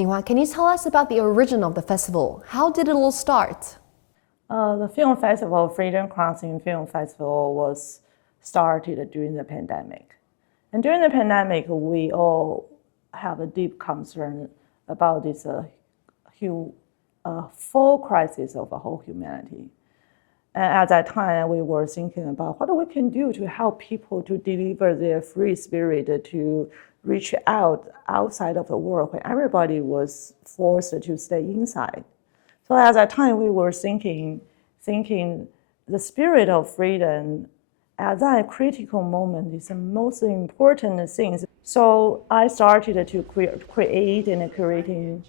Ming-hua, can you tell us about the origin of the festival? How did it all start? The film festival, Freedom Crossing Film Festival, was started during the pandemic. And during the pandemic, we all have a deep concern about this full crisis of the whole humanity. And at that time, we were thinking about what we can do to help people to deliver their free spirit to reach outside of the world when everybody was forced to stay inside. So at that time, we were thinking the spirit of freedom at that critical moment is the most important thing. So I started to create and curating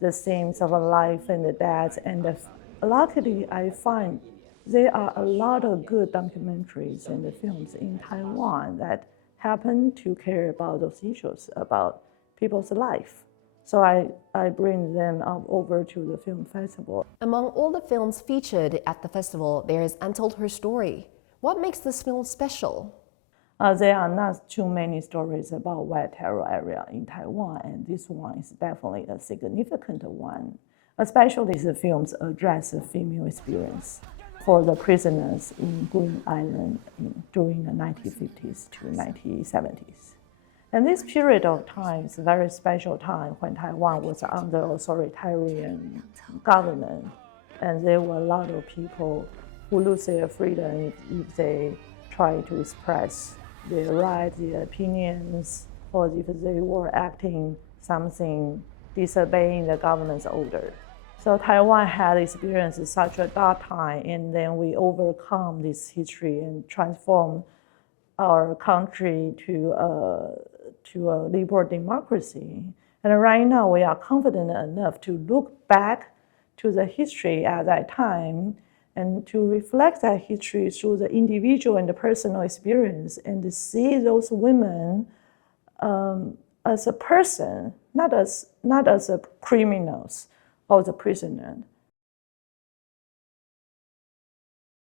the themes of life and death. And luckily, I find there are a lot of good documentaries and films in Taiwan that happen to care about those issues, about people's life. So I bring them over to the film festival. Among all the films featured at the festival, there is Untold Her Story. What makes this film special? There are not too many stories about white terror area in Taiwan, and this one is definitely a significant one. Especially the films address the female experience for the prisoners in Green Island during the 1950s to 1970s. And this period of time is a very special time when Taiwan was under authoritarian government, and there were a lot of people who lose their freedom if they try to express their rights, their opinions, or if they were acting something disobeying the government's order. So Taiwan had experienced such a dark time, and then we overcome this history and transform our country to a liberal democracy. And right now we are confident enough to look back to the history at that time and to reflect that history through the individual and the personal experience, and to see those women as a person, not as a criminals or the prisoner,